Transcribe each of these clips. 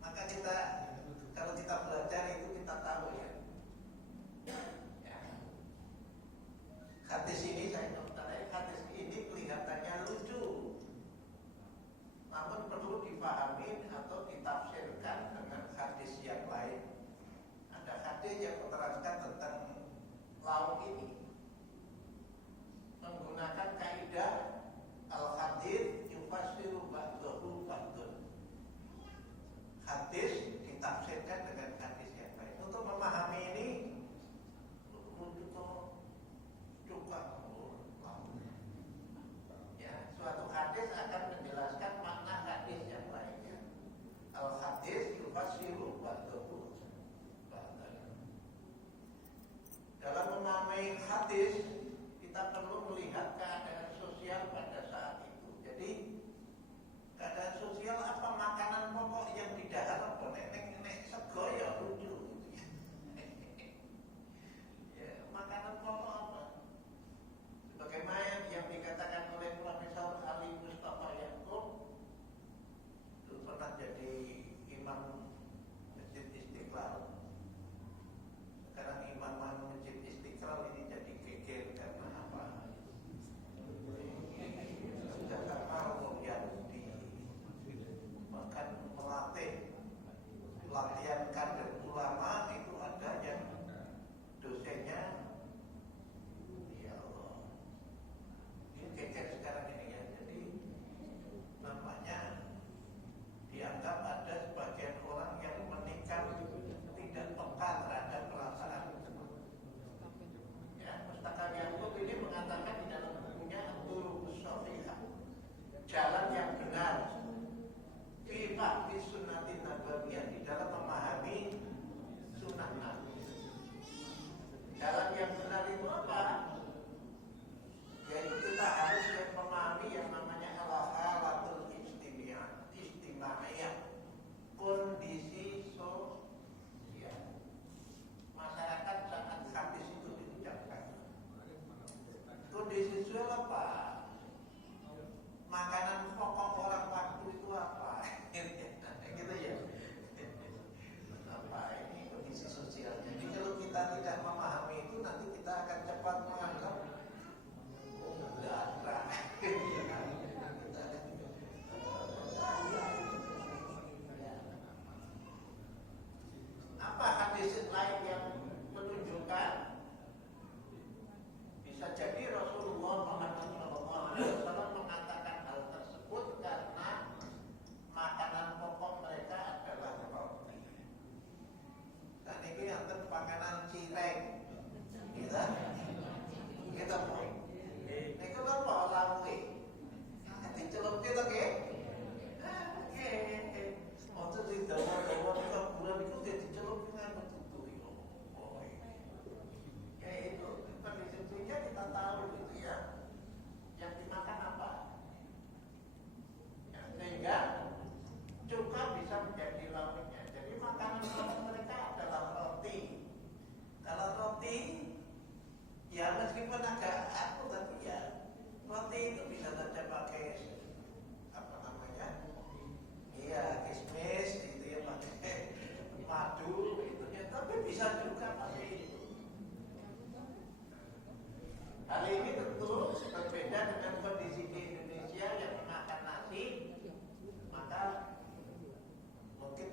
maka kita kalau kita belajar itu kita tahu ya. Hadis ini hadis ini kelihatannya lucu, namun perlu dipahami atau ditafsirkan dengan hadis yang lain. Ada hadis yang menerangkan tentang lauk ini menggunakan kaidah al-hadits yufassiru ba'dahu ba'dun. Hadis ditafsirkan dengan hadis yang lain. Untuk memahami ini cukup ya, suatu hadis akan menjelaskan makna hadis yang lainnya. Al-hadits yufassiru ba'dahu ba'dun. Dalam memahami hadis kita perlu melihat keadaan sosial pada saat itu. Jadi keadaan sosial apa, makanan pokok yang didahar apa, nenek sego ya lucu gitu ya. Ya, makanan pokok apa? Sebagaimana yang dikatakan oleh Profesor Ali Mustafa Yaakob, itu pernah jadi imam Masjid Istiqlal. Sekarang imam Masjid Istiqlal ini jadi geger karena apa? Sudah tak mau Yahudi, bahkan melatih latihan kader ulama itu ada yang dosennya, ya Allah, ini geger sekarang ini ya. Jadi nampaknya dianggap ada sebagian orang yang menikah tidak peka terhadap perasaan. Ya, Mustaqab Yaakob ini mengatakan di dalam bukunya Turuqus Shafihah, jalan yang benar, fi fahmi sunnatin nabawiyah, di dalam memahami sunnah Nabi. Jalan yang benar itu apa? Yaitu kita harus memahami yang namanya al-halatul istimaiyah, kondisi sosial masyarakat saat hadis itu diucapkan. Kondisi sosial apa? Makanan pokok orang waktu itu apa? Gitu ya. Apa ini kondisi sosial? Jadi kalau kita tidak memahami itu, nanti kita akan cepat menganggap enggak ada. Apa hadis lain yang menunjukkan bisa jadi Rasulullah Muhammad SAW mengatakan hal tersebut karena makanan pokok mereka adalah roti. Dan ini antar makanan cireng, kita mau. Ini kan mau lawe, dicelup kita ke? Waktu di dawa kita bulan itu dicelup dengan betul itu. Kayak itu, kondisinya kita tahu gitu ya. Yang dimakan apa? Ya, sehingga juga bisa menjadi lauknya. Jadi makanan mereka adalah roti. Kalau roti, ya meskipun agak aku tapi ya roti itu bisa saja pakai apa namanya? Iya, kismis itu ya, pakai madu itu ya, tapi bisa juga pakai itu. Hal ini tentu berbeda dengan kondisi di Indonesia yang makan nasi, maka mungkin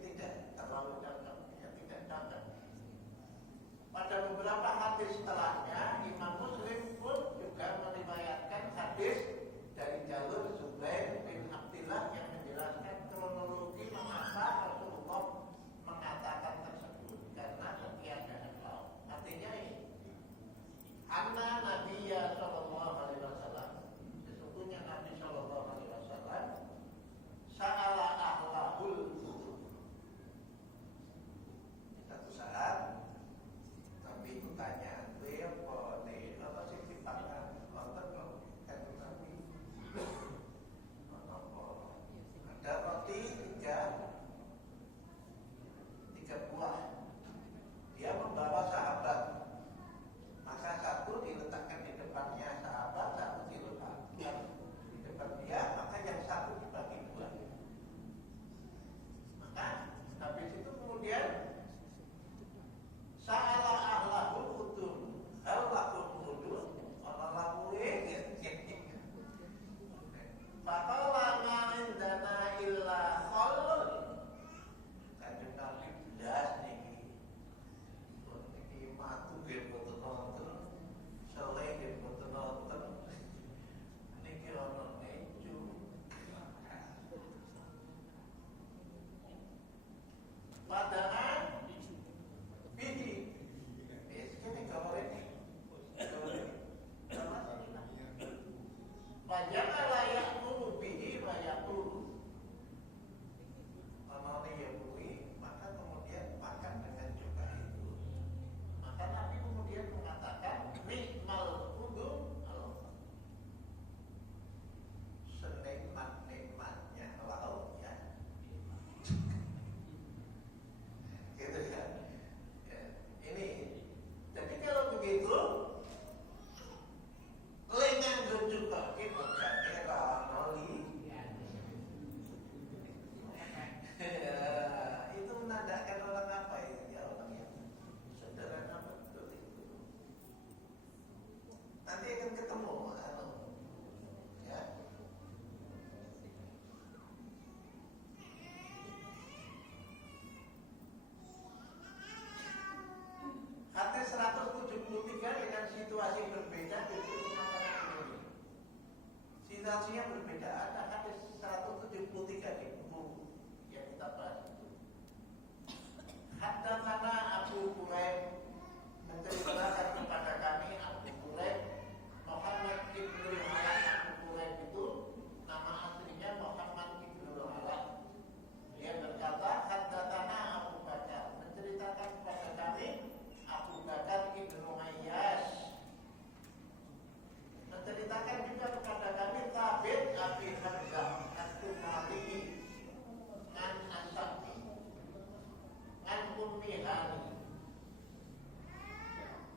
padahal bihi ini gambar ini padahal layak dulu bihi layak dulu amalnya ya bui maka kemudian makan dengan cuka itu maka Nabi kemudian mengatakan nikmal kudu senikmat-nikmatnya lauk ya gitu kan ya. Ini jadi kalau begitu lengan juga kita jadi ramali itu menandakan orang apa itu ya orang yang sederhana betul itu nanti akan ketemu ya Hadis 173 dengan situasi berbeda itu makanan ini. Situasinya berbeda. Ada hadis 173 di buku yang kita bahas itu. Haddatsana Abu Hurairah menceritakan kepada kami Abu Hurairah Muhammad ibnu Halal. Abu Hurairah itu nama aslinya Muhammad ibnu Halal. Dia berkata haddatsana Abu Bakar menceritakan kepada kami Abu Bakar ibnu Ayyash menceritakan juga kepada kami Thabit Abi Hamzah At-Tumari an Ashabi an Ummi Hani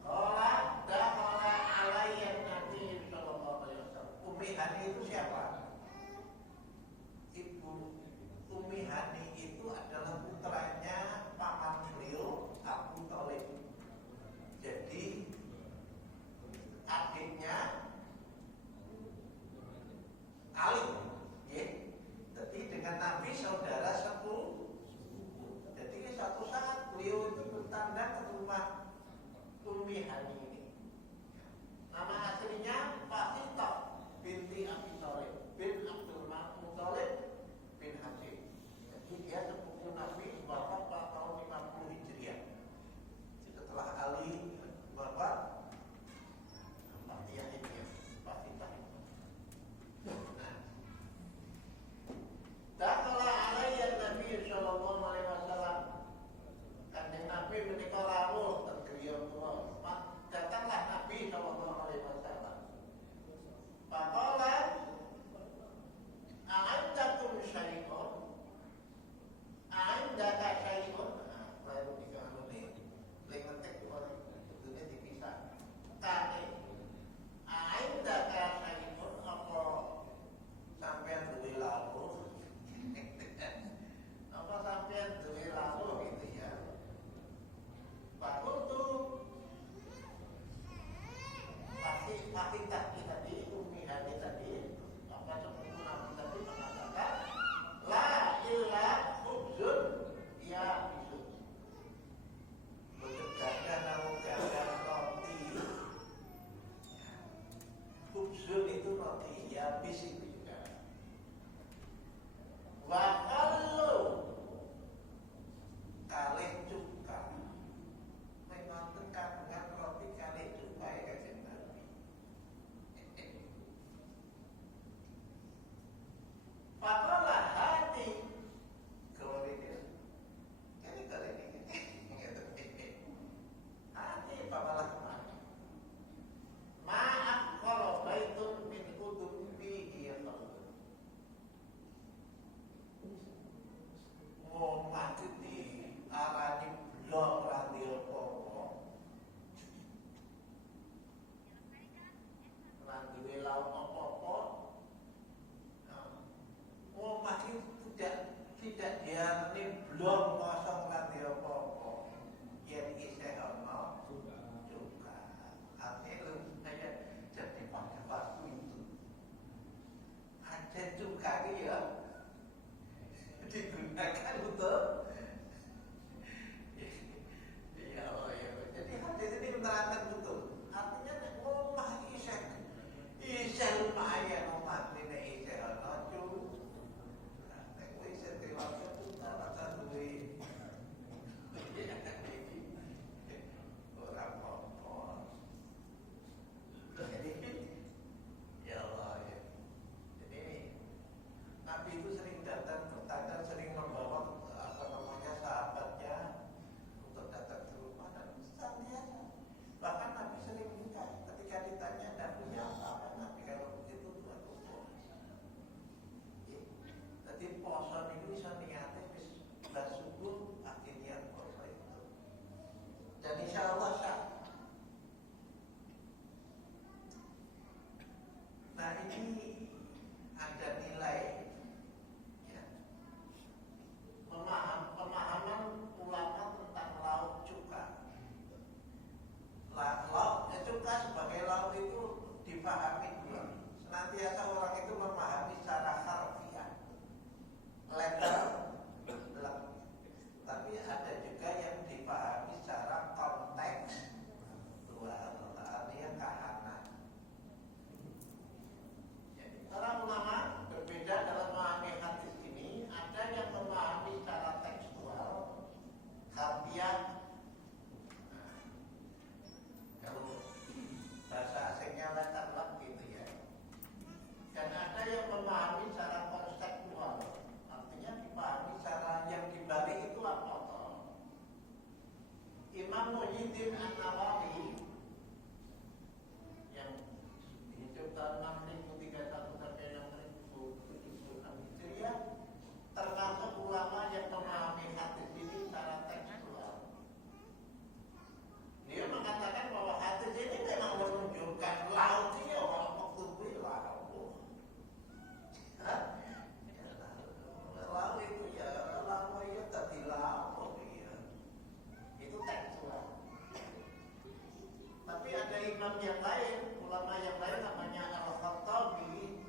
qala dakhala alayya Nabi sallallahu alaihi wasallam. Ummi Hani itu siapa? Ibu Ummi Hani itu adalah putranya paman beliau Abu Thalib. Jadi adiknya Ali, ya. Jadi dengan Nabi saudara sepupu. Jadi suatu saat beliau itu bertanda ke rumah Ummi Hani ini. Nama aslinya Fasitah binti Abi Thalib bin Abdul Muthalib bin Hashim. Jadi dia sepupu Nabi wafat pada tahun 50 Hijriah. Setelah Ali wafat, dia ini Fasitah. Dakhala alayya Nabi sallallahu alaihi wasallam. Kanjeng Nabi menika rawuh teng griya kula. Datanglah Nabi sallallahu alaihi wasallam. Faqala a'andakum syai'un? A'andaka syai'un? Baru dikatakan ini. Leketek orang dunia dipisah. Tane a'andaka syai'un apa sampean duwe lawuh? Apa sampean duwe lawuh gitu ya? Fakultu pasti tadi Ummi Hani tadi apa sepupu Nabi tadi mengatakan la illa khubzun ya bisu. Berjaga namun gagal roti. Khubzun itu roti ya bis itu juga. Wa qallu kalih cuka. Memang kandungan roti kalih cuka ya Kanjeng Nabi. Faqala hati kalau ini hati papalah kemana maaf kalau baitun min kutub bihi yaqul mau mati di arani blok radio popo radio laut popo mau mati tidak dia ini blok kosong radio popo yang isih ono juga artinya lu kayak jadi pada waktu itu ada juga ya digunakan untuk ya Allah ya. Jadi hadis ini menerangkan betul artinya omah isih lumayan omah ini isih ono juga nek isih dewasa putra rasa duwe Muhyiddin An-Nawawi yang hidup tahun 6031 sampai 6076 Hijriah, termasuk ulama yang memahami hadis ini secara tekstual. Dia mengatakan bahwa hadis ini memang menunjukkan laut dia orang mengkutui laut. Laut itu ya laut ya tadi laut ya. Itu tekstual. Tapi ada imam yang lain, ulama yang lain namanya Al-Khattabi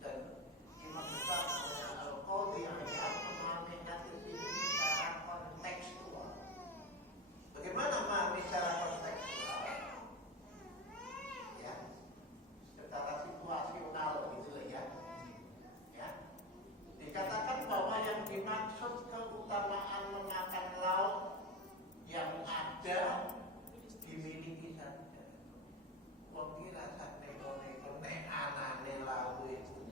dan imam besar namanya Al-Qadhi yang memahami hadis ini secara kontekstual. Bagaimana memahami secara kontekstual? Ya, secara situasional gitu ya. Ya, dikatakan bahwa yang dimaksud keutamaan memakan lauk yang ada dimiliki saja. Wong ki rasane ngono nek anane lauk itu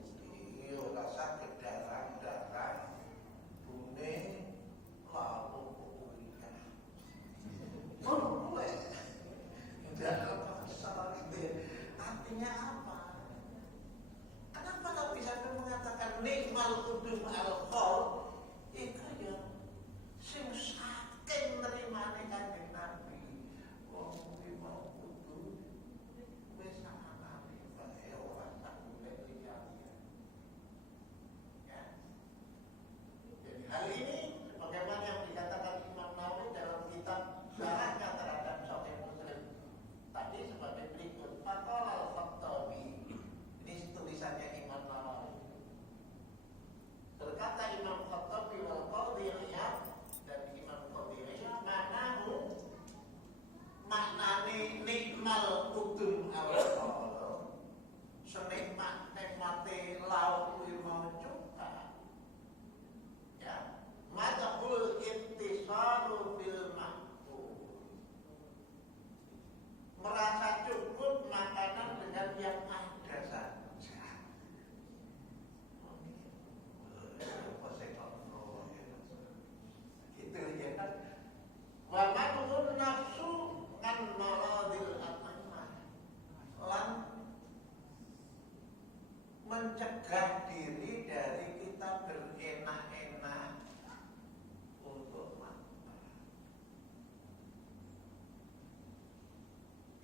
yo rasa kedarang-darang bune lauk kuliah. Boleh. Tidak salah itu. Artinya apa? Kenapa kalau bisa mengatakan nikmal kudus al-qaul itu ya sing saking nerimane Kanjeng Nabi. Wong kuwi mau kudu wis anane bae ora tak golek liya-liya. Ya. Jadi hal ini sebagaimana yang dikatakan Imam Nawawi dalam kitab Syarahnya terhadap Sahih Muslim tadi sebagai berikut. Faqala al-Khattabi, ini tulisannya Imam Nawawi. Berkata Imam Khattabi wal Qadhi Iyad dan Imam Qadhi Iyad, maknane nikmal udum al-qaul, senikmat nikmate lauk kuwi mau cuka. Ya, madhul ittisalu bil ma'qul, merasa cukup makanan dengan yang ada saja. Gitu ya kan. Wa madhul nafsu kan maradil atmah, lan mencegah diri dari kita berenak-enak untuk makan.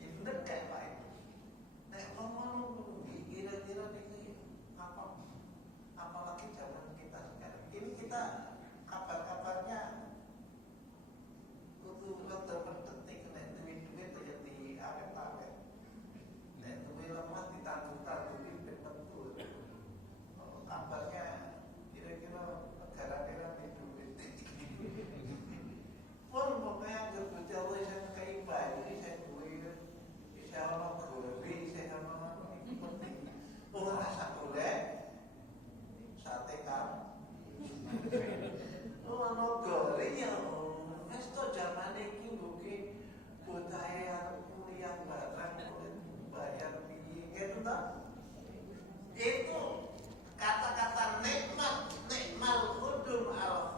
Itu kayak apa itu? Nek ngomong kira-kira ini apa? Apalagi zaman kita sekarang. Ini kita kabar-kabarnya kudu rada penting nek duit-duit ya di awet-awet. Nek duit lemah ditanggung-tanggung betul. Kabarnya kira-kira negara kita di duit. Pun pokoknya kerja saya kayak bayi saya duit. Saya orang gori, saya orang penting. Oh rasa golek sate kan. Oh ono gori ya. Wis to zamane iki mbuki botahe arep kuliah barang bayar piye gitu ta. Itu kata-kata nikmat, nikmal kudum al